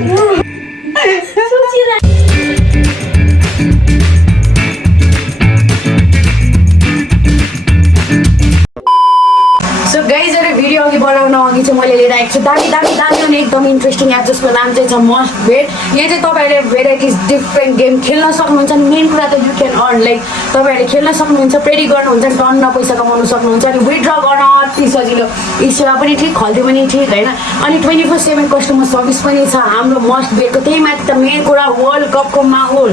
So guys, एउटा video अघि बनाउन अघि चाहिँ मैले लिएर आएको छु दामी दामी दामी अनि एकदम इन्ट्रेस्टिङ एप जसको नाम चाहिँ छ मस्ट बेट। यहाँ चाहिँ तपाईँहरूले भेराइटिज डिफ्रेन्ट गेम खेल्न सक्नुहुन्छ। मेन कुरा त यु क्यान अर्न, लाइक तपाईँहरूले खेल्न सक्नुहुन्छ, प्रेडी गर्नुहुन्छ, टन्न पैसा कमाउन सक्नुहुन्छ अनि विथड्र गर्न अति सजिलो। यी सेवा पनि ठिक, खल्ती पनि ठिक होइन। अनि 24/7 कस्टमर सर्भिस पनि छ हाम्रो मस्ट बेटको। त्यही माथि त मेन कुरा वर्ल्ड कपको माहौल।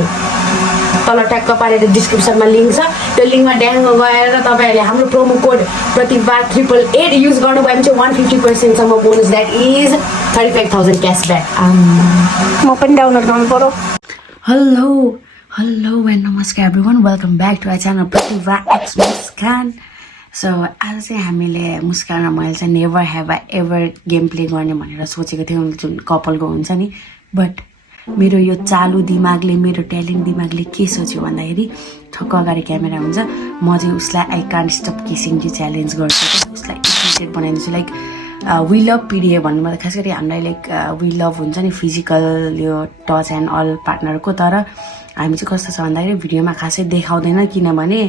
तल ट्याक्क पारेर डिस्क्रिप्सनमा लिङ्क छ, त्यो लिङ्कमा ड्याङ गएर तपाईँहरूले हाम्रो प्रोमो कोड प्रतिभा 888 युज गर्नुभयो भने चाहिँ 150% सम्म बोनस, द्याट इज 35,000 क्यासब्याक। म पनि डाउनलोड गर्नु पर्यो। हेलो एन्ड नमस्कार everyone, welcome back to our channel Pratibha x Muskan. So आज चाहिँ हामीले मुस्कान र मैले चाहिँ never have I ever game play गर्ने भनेर सोचेको थियौँ, जुन कपालको हुन्छ नि। बट मेरो यो चालु दिमागले, मेरो ट्यालेन्ट दिमागले के सोच्यो भन्दाखेरि ठक्क अगाडि क्यामेरा हुन्छ, म चाहिँ उसलाई आई कान्ट स्टप किसिङ चाहिँ च्यालेन्ज गर्छु, उसलाई इरिटेट बनाइदिन्छु। लाइक वी लभ पिडिए भन्नुमा त खास गरी हामीलाई लाइक वी लभ हुन्छ नि फिजिकल यो टच एन्ड अल पार्टनरको। तर हामी चाहिँ कस्तो छ भन्दाखेरि भिडियोमा खासै देखाउँदैन, किनभने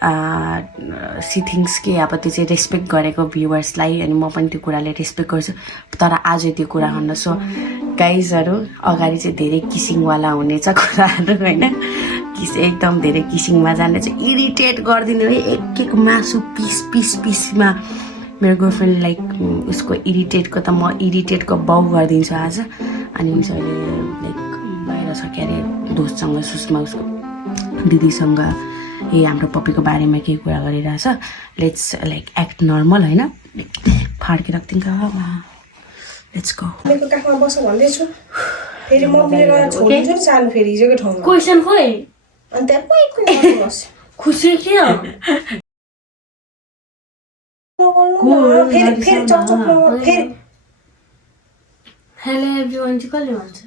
सी थिङ्स के अब त्यो चाहिँ रेस्पेक्ट गरेको भ्युवर्सलाई, अनि म पनि त्यो कुराले रेस्पेक्ट गर्छु। तर आज त्यो कुरा गर्न सो गाइजहरू अगाडि चाहिँ धेरै किसिङवाला हुनेछ कुराहरू होइन, एकदम धेरै किसिङमा जाने चाहिँ इरिटेट गरिदिनु है। एक मासु पिसमा मेरो गर्लफ्रेन्ड लाइक उसको इरिटेटको त म इरिटेटको बाउ गरिदिन्छु आज। अनि उसैले लाइक बाहिर छ के अरे दोस्तसँग, सुषमा उसको दिदीसँग हाम्रो पप्पीको बारेमा केही कुरा गरिरहेछ। लेट्स लाइक एक्ट नर्मल होइन, फाड्के राख्दिन्छ। Let's go. मेरो काखमा बस भन्दै छु, फेरि मम्मीले छोडिदिन्छ नि सानो फेरि हिजोको ठाउँमा। क्वेसन खोइ अनि त्यहाँ कोही बस खुसी के हो फेरि चकचक फेरि। हेलो एभ्रिवान चाहिँ कसले भन्छ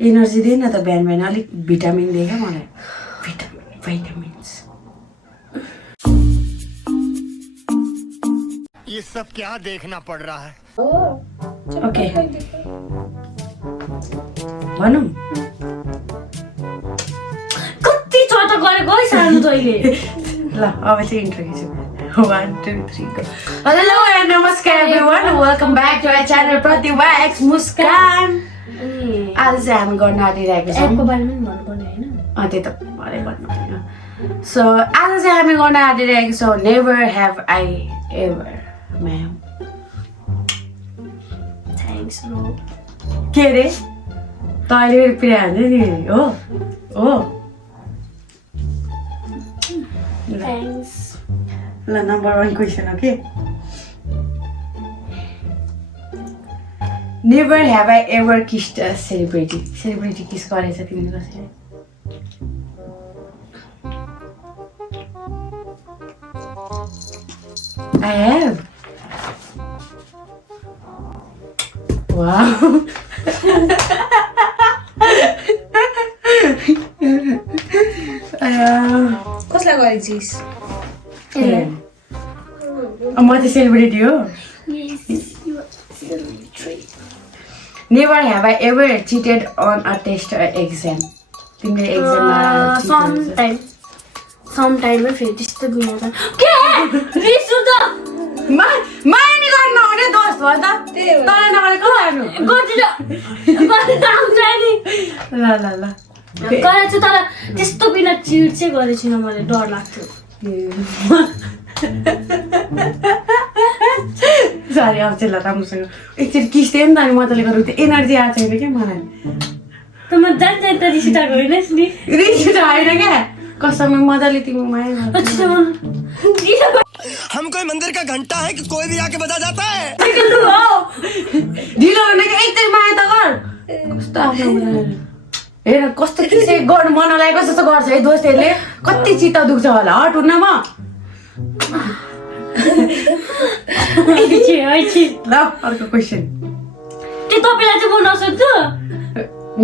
एनर्जी दिएन त बिहान बिहान, अलिक भिटामिन दिए क्या मलाई, vitamins. ये सब क्या देखना पड़ रहा है? ओके भनौँ कति चटा गरेको है सानो तैले। ल अब चाहिँ इन्ट्रो खिच्छु। 1 2 3 go. Hello and namaskar everyone, welcome back to our channel Pratibha x Muskan. आज चाहिँ हामी गर्न आँटिरहेको छौँ एपको बारेमा पनि भन्नुपर्ने होइन, त्यो त भरे भन्नु होइन। सो आज चाहिँ हामी गर्न आँटिरहेको छौँ never have I ever. Ma'am thanks रो के अरे तैँले प्रिया हाल्दै नि हो थ्याङ्क्स। ल नम्बर 1 क्वेसन हो कि never have I ever kissed a celebrity kiss गरेछ तिमीले कसरी? I have. Wow. कसलाई गरेछिस्? म त सेलिब्रिटी हो। Never have I ever cheated on a test or exam. तिमीले एक्जाममा समटाइममा फेरि त्यस्तो बिना के रिस उठ्छ माया नि गर्नु हो नि दोस्त भयो त तँलाई नगरे को गर्नु गर्दिन आउँछ नि। ल गरेछु तर त्यस्तो बिना चिट चाहिँ गरेको छुइनँ, मलाई डर लाग्थ्यो। सरी अब चाहिँ ल राम्रोसँग एकचोटि किस्दै नि त, अनि मजाले गरौँ। त्यो एनर्जी आएको छैन क्या मलाई त म जान्छ त रिस उठा गएनस् नि, रिस उठा होइन क्या, कसम मजाले तिमी माया हम कोई मंदिर का घंटा है कि कोई भी आके बजा जाता है। ढिलो हुने कि एकचोटि माया त गर। कस्तो आफ्नो हेर कस्तो किसे गर्नु मन लागेको जस्तो गर्छ है दोस्तहरूले, कति चित्त दुख्छ होला। हट हुन्न म ल अर्को क्वेसन। त्यो तपाईँलाई चाहिँ म नसोध्छु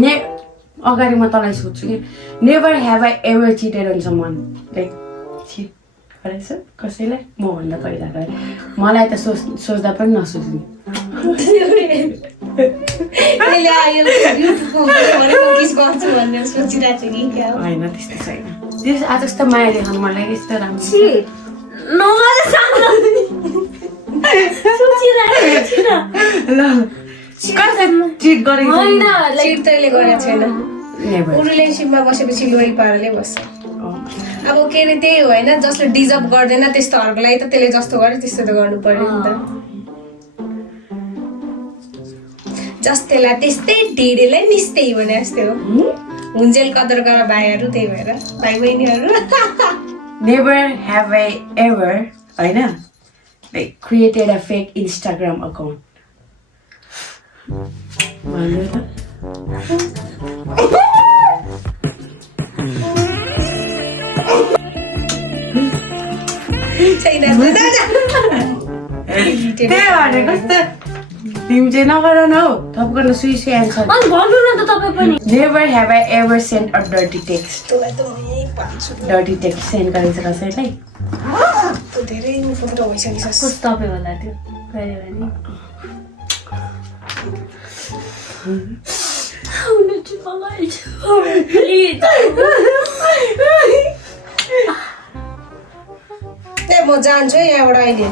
ने अगाडि म तँलाई सोध्छु कि never have I ever cheated on someone like गरेछ कसैलाई मभन्दा पहिला गरे मलाई त सोच्दा पनि नसोच्ने होइन त्यस्तो छैन त्यस आज जस्तो माया देखाउनु मलाई यस्तो राम्रो चिट गरेको रिलेसनसिपमा बसेपछि लोरी पाराले बस्छ अब के अरे त्यही हो होइन जसले डिजर्भ गर्दैन त्यस्तोहरूको लागि त त्यसले जस्तो गर्यो त्यस्तो त गर्नु पर्यो नि त जस्तैलाई त्यस्तै ढिँडेलाई निस्तै भने जस्तै हो हुन्जेल कदर गर भाइहरू त्यही भएर भाइ बहिनीहरू Never have I ever होइन like created a fake Instagram account. भन्नु त छैन त्यही भनेको त तिमी चाहिँ नगर न हौ थप गर्न सुइसी एन्सर भन्नु न त तपाईँ पनि Never have I ever sent a dirty text. Dirty text send गरेको छ कसैलाई धेरै फोटो भइसकिसक्यो कस्तो तपाईँ होला त्यो गऱ्यो भने म जान्छु है यहाँबाट अहिले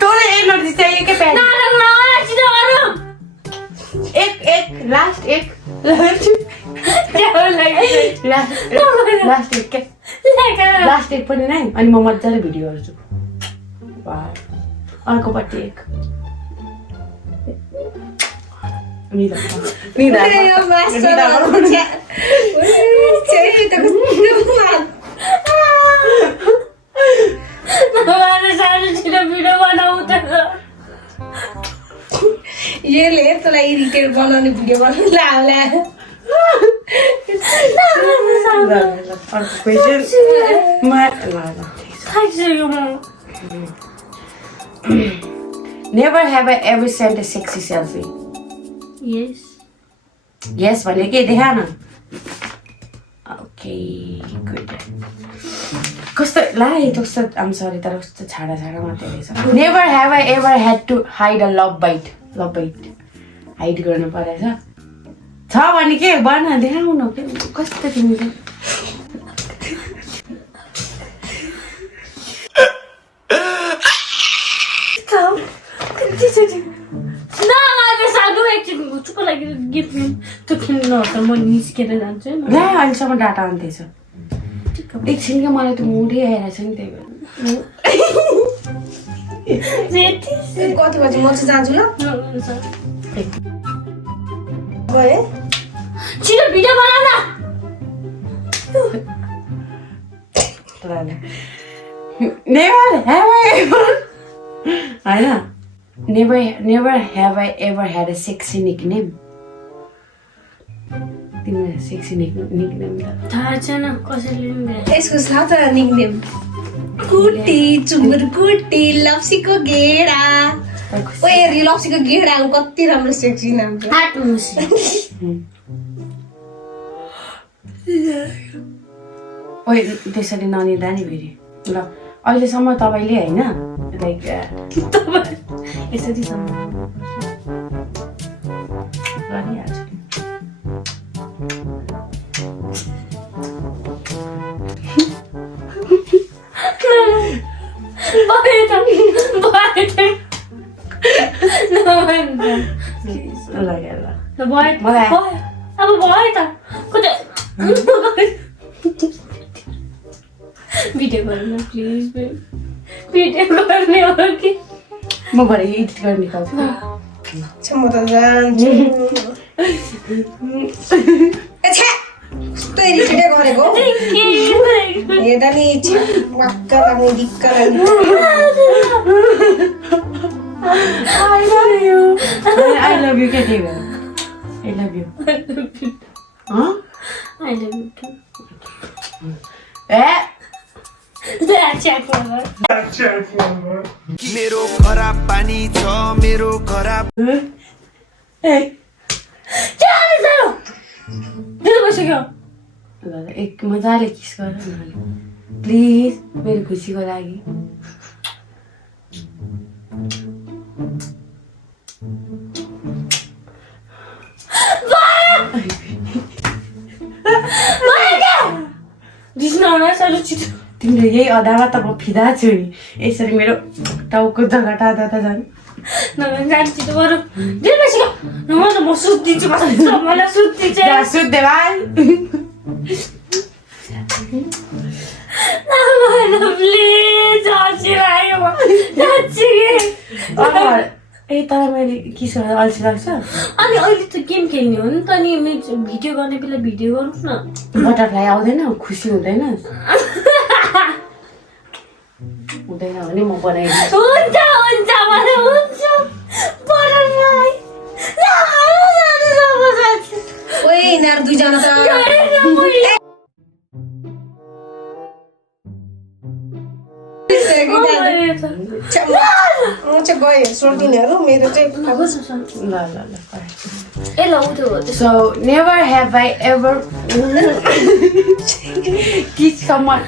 तँलाई एनर्जी चाहियो क्या प्याज एक लास्ट एक लास्ट एक क्या लास्ट एक पनि नै अनि म मजाले भिडियो गर्छु अर्कोपट्टि एक भिडियो बनाऊ त यसले तँलाई इरिटेट बनाउने भिडियो बनाउनु होला Never have I ever sent a sexy selfie. Yes. Yes भने के देखा न ओके गुड कस्तो लाई कस्तो आम सरी तर कस्तो छाडा मात्रै रहेछ never have I ever had to hide a love bite hide गर्नु परेछ छ भने के भन देखाउनु के कस्तो तिमी चुको लागि गिफ्ट त्यो किन्नु त म निस्केर जान्छु ला अहिलेसम्म डाटा आउँदैछ एकछिन क्या मलाई त्यो मुडै आइरहेछ नि त्यही भएर कति बजी म चाहिँ जान्छु ल गए छिटो भिडियो बनाऊ न नेभर हेभ आई एभर होइन never have I ever had a sexy nickname. तिमीलाई सेक्सी निकनेम त थाहा छैन कसैले पनि यसको छ त निकनेम कुटी चुमुर कुटी लप्सीको गेडा ओए हेरी लप्सीको गेडा कति राम्रो सेक्सी नाम छ ओए त्यसरी ननिदा नि फेरि ल अहिलेसम्म तपाईँले होइन लाइक यसरी गरिहाल्छु भिडियो गर्नु प्लिज भिडियो गर्ने हो कि म भरे एडिट गर्ने निकाल्छु म त जान्छु कस्तो इरिटेट गरेको हेर्दा नि वाक्क लाग्ने दिक्क लाग्ने I love you क्या त्यही भएर I love you I love you too. मेरो खराब पानी छ मेरो खराब ल एक मजाले किस गर प्लिज मेरो खुसीको लागि तिमीले यही अदामा त म फिदा छु नि यसरी मेरो टाउको जग्गा टादा जाने सुत्दे भाइ ए तर मैले किस गर्दा अल्छी लाग्छ अनि अहिले त गेम खेल्ने हो नि त नि भिडियो गर्ने बेला भिडियो गर्नुहोस् न बटरफ्लाई आउँदैन खुसी हुँदैन हुँदैन भने म बनाइदिन्छु हुन्छ हुन्छ मलाई हुन्छ बटरफ्लाई ओए यिनीहरू दुईजना त गयो सोधिनेहरू मेरो चाहिँ So never have I ever kissed someone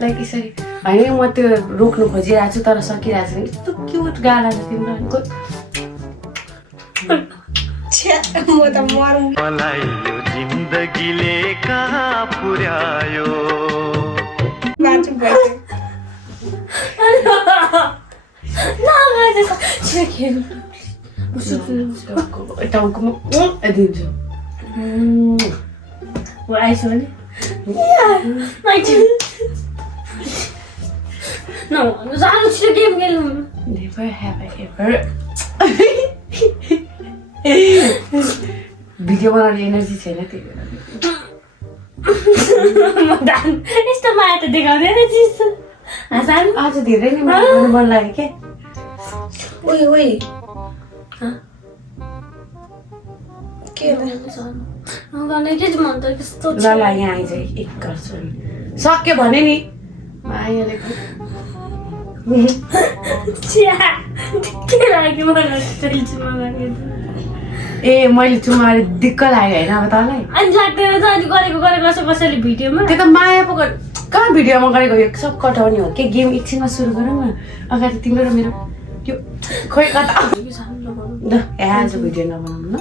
like यसरी होइन म त्यो रोक्नु खोजिरहेको छु तर सकिरहेको छु यस्तो क्युट गाना छ तिम्रो म त मरौँ मलाई यो जिन्दगीले कहाँ पुर्यायो टाउकोमा दिन्छु आइसो भने जानु छिटो गेम खेल्नु Never have I ever video बनाउने एनर्जी छैन त्यही भएर यस्तो माया त देखाउँदैन चिज आज धेरै नै माया गर्नु मन लाग्यो क्या ओइ ओइ के मन त कस्तो ल यहाँ आइज एक गर्छु नि सक्यो भने नि मायाले के लाग्यो मलाई ए मैले चुम्मा दिक्क लाग्यो होइन अब तँलाई अनि लाग्दैन त अनि गरेको कसैले भिडियोमा त्यो त माया पो कहाँ भिडियोमा गरेको यो सब कटाउने हो के गेम एकछिनमा सुरु गरौँ न अगाडि तिम्रो र मेरो त्यो खोइ कता ल आज भिडियो नबनाउनु ल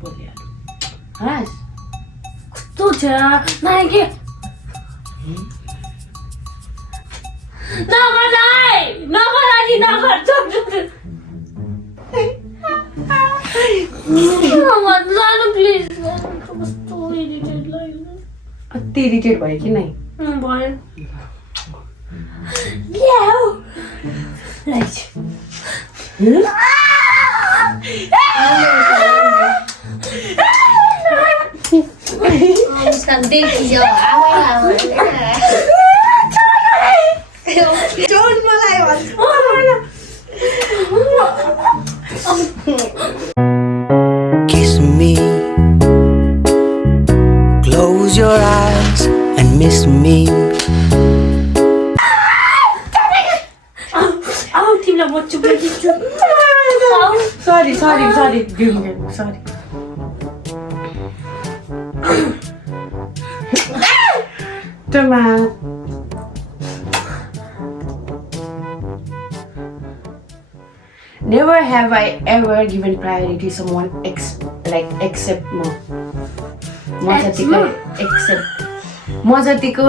भोलिहाल्नु कस्तो छ नयाँ के जानु प्लिज कस्तो इरिटेट लाग्यो कति इरिटेट भयो कि नै भयो Muskan देखि जाऊ जोड मलाई Kiss me, close your eyes and miss me. आऊ तिमीलाई म चुप्लाइदिन्छु sorry sorry sorry Tomato. Never have I ever given priority to someone except म जतिको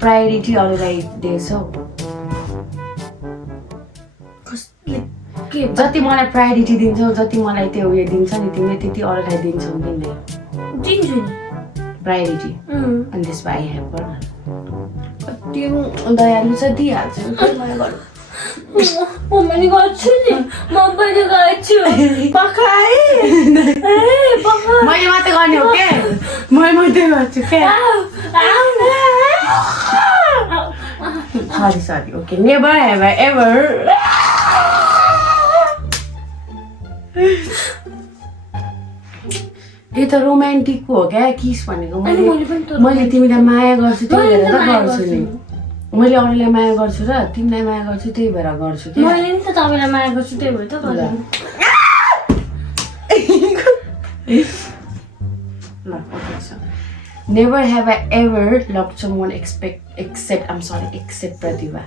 प्रायोरिटी अरूलाई दिन्छौ जति मलाई प्रायोरिटी दिन्छौ जति मलाई त्यो उयो दिन्छ नि तिमीले त्यति अरूलाई दिन्छौ कि नै दिन्छु नि priority and this why I have one कति दयालु छ दिइहाल्छ नि मलाई गर्नु म पनि गर्छु नि म पनि गर्छु पकाए मैले मात्रै गर्ने हो के मैले मात्रै गर्छु के sorry okay never have I ever यो त रोमान्टिक हो क्या किस भनेको मैले तिमीलाई माया गर्छु त्यही भएर त गर्छु नि मैले अरूलाई माया गर्छु र तिमीलाई माया गर्छु त्यही भएर गर्छु के मैले नि त तपाईलाई माया गर्छु त्यही भएर त गर्छु ल okay Never have I ever loved someone except Prativa.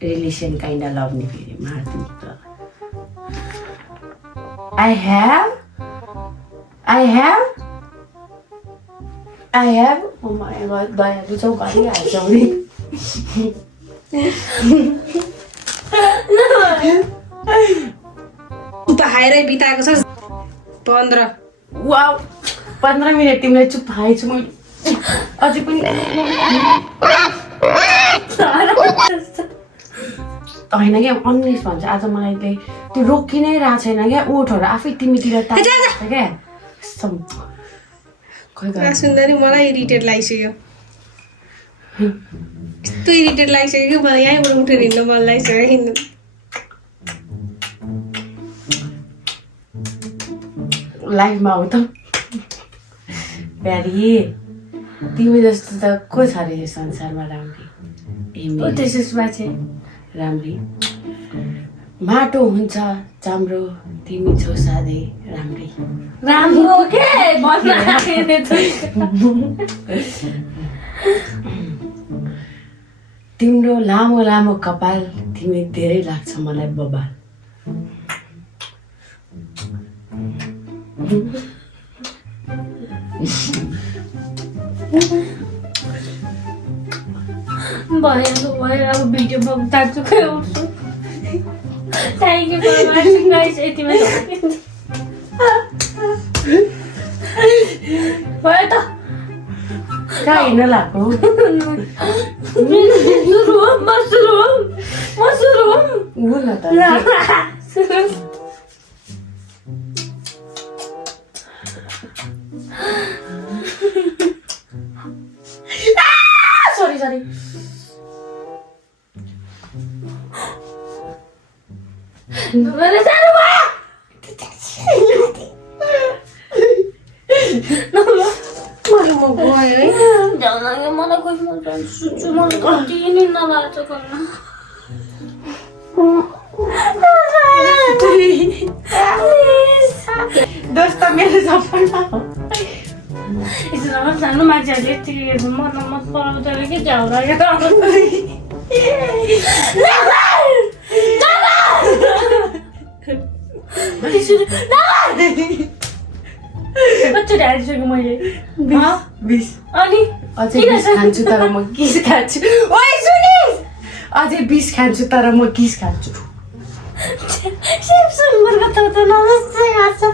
Relation kinda love ni feri martin to. I have. Oh my god, daya tu jauh kali aja ni. उता हाइरै बिताएको छ 15 Wow, 15 मिनट तिमीले चुप खाएछु म अझै पनि होइन क्या अनलेस भन्छ आज मलाई त्यो रोकि नै रहेको छैन क्या ओठहरू आफै तिमीतिर तान्छ क्या सुन्दाखेरि मलाई इरिटेट लागिसक्यो यस्तो इरिटेट लागिसक्यो कि मलाई यहीँबाट उठेर हिँड्नु मन लागिसक्यो हिँड्नु लाइफमा हो त प्यारी तिमी जस्तो त को छ अरे यो संसारमा राम्री राम्री माटो हुन्छ चाम्रो तिमी छौ साधै राम्री राम्रो के तिम्रो लामो लामो कपाल तिमी धेरै लाग्छ मलाई बबाल भयो अब भिडियो तार्छु खै उठ्छु thank you for watching guys यतिमा भयो त कहाँ हिँड्न लाग्यो मसरुम ऊ न त sorry Mana sana ba? मलाई म गयो है Jangan lagi mana gue mau dan cuma kaki ini nala cakap. दोस्त मेरो सपना हो Itu nama sana macam dia tiga semua nama sekolah betul lagi jauh lagi. Betul dah juga मैले. 20 अनि अझै 20 खान्छु तर म किस खान्छु ओइ सुनिस अझै 20 खान्छु तर म किस खान्छु Siap sumber kata-kata namaste kata.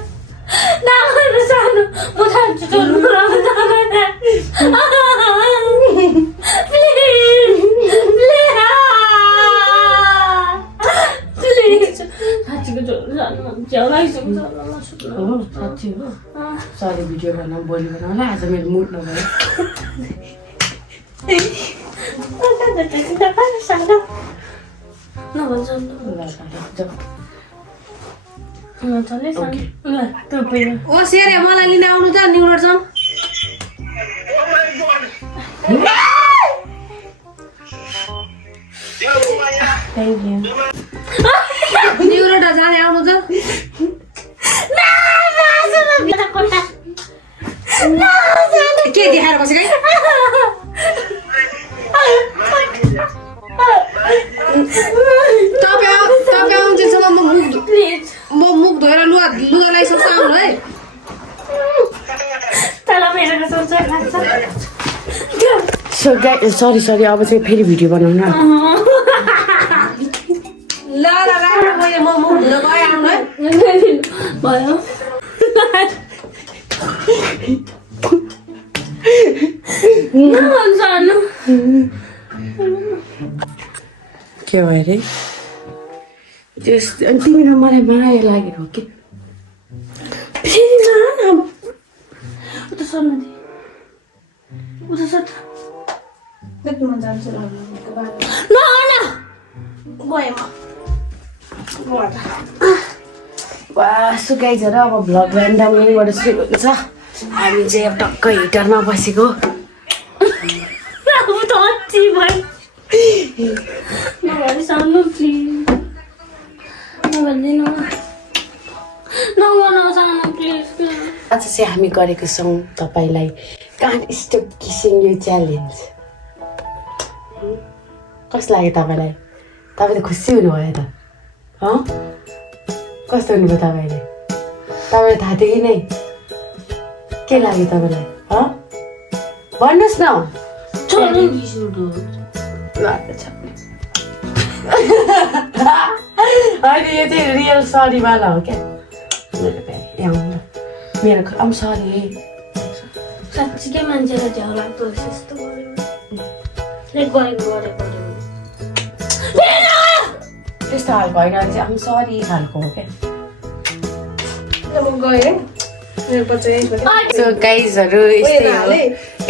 Nama sana mau tanya dulu nama sana. Please. साँच्चीको झ्याउ लागिसक्यो हो साँच्ची हो सरी भिडियो गर्न बोली बनाउला आज मेरो मुड नभयो ओ सेरे मलाई लिन आउनु त न्युरोड जाम थ्याङ्क यू न्युरोड जाने आउनु त के देखाएर बसेको है तपाईँ आउँछसम्म म मुख धोएर लुगा लगाइसक्छु आउनु है सरी अब चाहिँ फेरि भिडियो बनाउन ल राख्नु मैले म मुख धोएर गएँ आउनु है भयो के भयो अरे अनि तिमीलाई मलाई माया लागेको हो कि फेरि जान उता सर्न दे उता सर देख्नु जान्छु ल सो गाइजहरू अब भ्लग ऱ्यान्डमबाट सुरु हुन्छ हामी चाहिँ अब टक्क हिटरमा बसेको आज चाहिँ हामी गरेको छौँ तपाईँलाई can't stop kissing you challenge. कस्तो लाग्यो तपाईँलाई? तपाईँ त खुसी हुनुभयो त? कस्तो हुनुभयो तपाईँले? तपाईँलाई थाहा थियो कि नै? के लाग्यो तपाईँलाई? भन्नुहोस् न। होइन यो चाहिँ रियल सरीवाला हो क्या। मेरो आम सरी साँच्चीकै मान्छेलाई झ्याउ लाग्दो रहेछ यस्तो गर्यो। त्यस्तो खालको होइन, चाहिँ आम सरी खालको हो क्या। सो गाइजहरू यस्तै हो।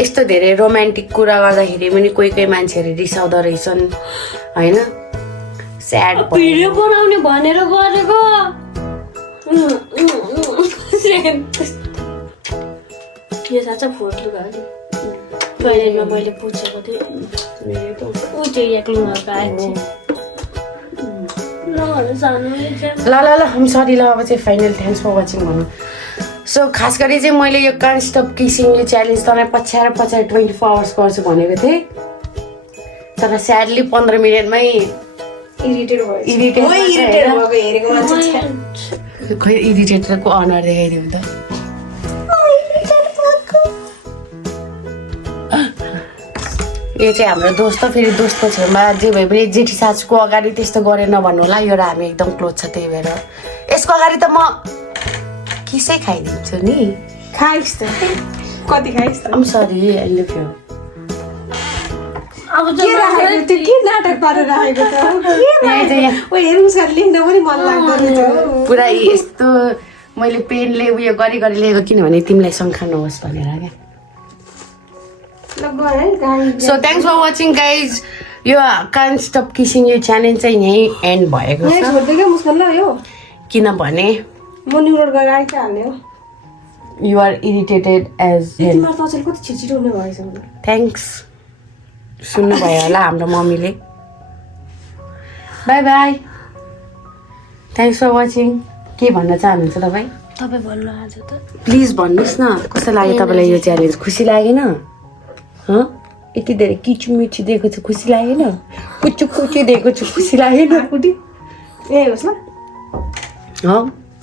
यस्तो धेरै रोमान्टिक कुरा गर्दाखेरि पनि कोही कोही मान्छेहरू रिसाउँदो रहेछन् होइन। स्याड भिडियो बनाउने भनेर गरेको। यो साँच्चै फोहोर लुगा हो नि। टोइलेटमा मैले पुछेको थिएँ। ऊ त्यो एक लुगाको आएको ल ल ल हम सरी। ल अब चाहिँ फाइनल थ्याङ्क्स फर वाचिङ भनौँ। सो खास गरी चाहिँ मैले यो कान्ट स्टप किसिङ यो च्यालेन्ज तँलाई पछ्याएर 24 आवर्स गर्छु भनेको थिएँ, तर स्याडली 15 मिनटमै इरिटेट खोइ इरिटेटरको अनुहार देखाइदिउँ त। यो चाहिँ हाम्रो दोस्त हो, फेरि दोस्तको छेउमा जे भए पनि जेठी सासुको अगाडि त्यस्तो गरेर नभन्नु होला। यो र हामी एकदम क्लोज छ, त्यही भएर यसको अगाडि त म किसै खाइदिन्छु नि। खाइस् त कति खाइस् त। आम सरी आई लभ यु। अब के राखेको त्यो के नाटक पारेर राखेको त ओ हेरौँ सर लेख्न पनि मन लाग्दैन पुरा यस्तो मैले पेनले उयो गरी गरी लेखेको किनभने तिमीलाई शङ्का नहोस् भनेर क्या। So thanks for watching guys. यो कान्ट स्टप किसिङ यो च्यालेन्ज चाहिँ यहीँ एन्ड भएको छ किनभने म न्युरोड गरेर आइहाल्ने हो। यु आर इरिटेटेड एज तिम्रो त अचेल कति छिटो हुने भएछ मलाई। थ्याङ्क्स सुन्नुभयो होला हाम्रो मम्मीले। Bye bye. Thanks for watching. के भन्न चाहनुहुन्छ तपाईँ? तपाईँ भन्नु आज त प्लिज भन्नुहोस् न कस्तो लाग्यो तपाईँलाई यो च्यालेन्ज? खुसी लागेन? यति धेरै किचुमिचु दिएको छु, खुसी लागेन? कुचु कुचु दिएको छु, खुसी लागेन? ए होस् ल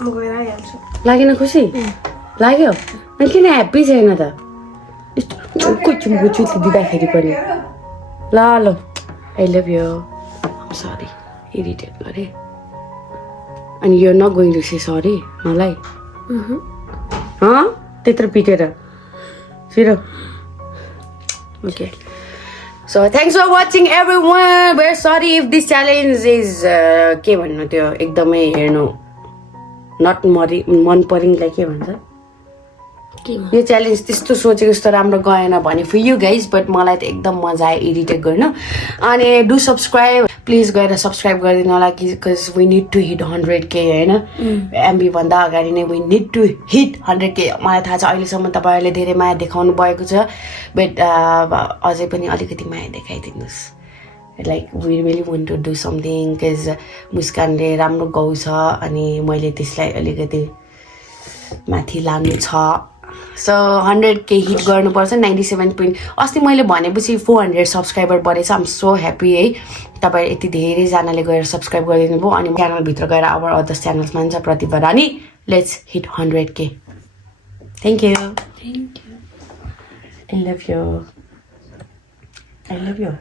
म गएर आइहाल्छु। लागेन खुसी? लाग्यो? अनि किन ह्याप्पी छैन त? यस्तो कुचु कुचु दिँदाखेरि पनि। ल ल I love you. Sorry irritate गरेँ। अनि यो नगोइङ टु से सरी मलाई? त्यत्रो पिटेर फिर okay. So thanks for watching everyone. We're sorry if this challenge is के भन्नु त्यो एकदमै हेर्नु नट मन परिङलाई के भन्छ यो च्यालेन्ज त्यस्तो सोचेको जस्तो राम्रो गएन भने फर यु गाइज, बट मलाई त एकदम मजा आयो एडिट गर्न। अनि डु सब्सक्राइब प्लिज गएर सब्सक्राइब गरिदिनु होला because we need to hit 100K होइन। एमबी भन्दा अगाडि नै we need to hit 100K। मलाई थाहा छ अहिलेसम्म तपाईँहरूले धेरै माया देखाउनु भएको छ, बट अझै पनि अलिकति माया देखाइदिनुहोस्। Like we really want to do something because मुस्कानले राम्रो गाउँछ अनि मैले त्यसलाई अलिकति माथि लानु छ। सो 100K हिट गर्नुपर्छ। 97 अस्ति मैले भनेपछि 400 सब्सक्राइबर बढेछ। आम सो ह्याप्पी है। तपाईँ यति धेरैजनाले गएर सब्सक्राइब गरिदिनु भयो। अनि च्यानलभित्र गएर अब अदर्स च्यानल्समा पनि छ Pratibha Rani. Let's hit 100K। Thank you. I love you. I love you.